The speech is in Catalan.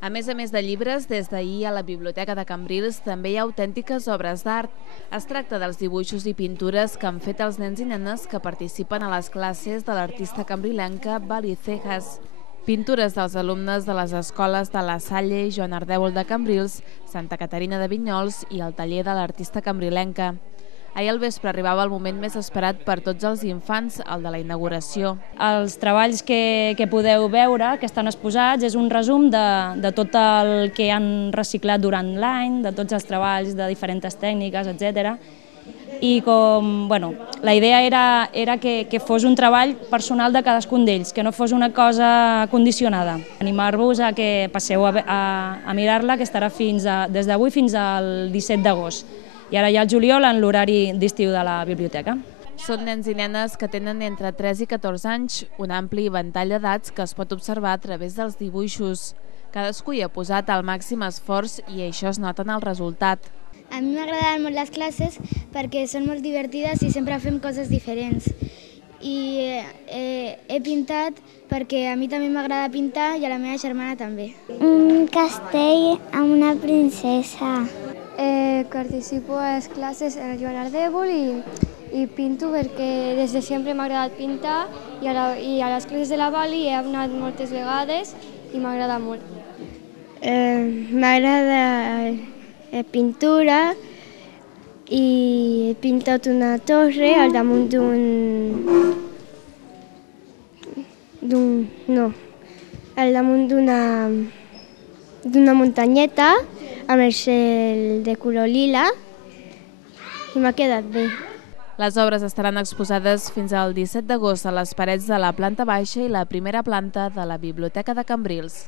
A més de llibres, des d'ahir a la Biblioteca de Cambrils també hi ha autèntiques obres d'art. Es tracta dels dibuixos i pintures que han fet els nens i nenes que participen a les classes de l'artista cambrilenca Bali Cejas. Pintures dels alumnes de les escoles de La Salle, Joan Ardèvol de Cambrils, Santa Caterina de Vinyols i el taller de l'artista cambrilenca. Ahir al vespre arribava el moment més esperat per tots els infants, el de la inauguració. Els treballs que podeu veure, que estan exposats, és un resum de tot el que han reciclat durant l'any, de tots els treballs de diferents tècniques, etc. I la idea era que fos un treball personal de cadascun d'ells, que no fos una cosa condicionada. Animar-vos a que passeu a mirar-la, que estarà des d'avui fins al 17 d'agost. I ara ja al juliol en l'horari d'estiu de la biblioteca. Són nens i nenes que tenen entre 3 i 14 anys, un ampli ventall d'edats que es pot observar a través dels dibuixos. Cadascú hi ha posat el màxim esforç i això es nota en el resultat. A mi m'agraden molt les classes perquè són molt divertides i sempre fem coses diferents. I he pintat perquè a mi també m'agrada pintar i a la meva germana també. Un castell amb una princesa. Participo a les classes en el Joan Ardèvol i pinto perquè des de sempre m'ha agradat pintar i a les classes de la Bali he anat moltes vegades i m'agrada molt. M'agrada pintura i he pintat una torre al damunt d'una muntanyeta amb el cel de color lila i m'ha quedat bé. Les obres estaran exposades fins al 17 d'agost a les parets de la planta baixa i la primera planta de la Biblioteca de Cambrils.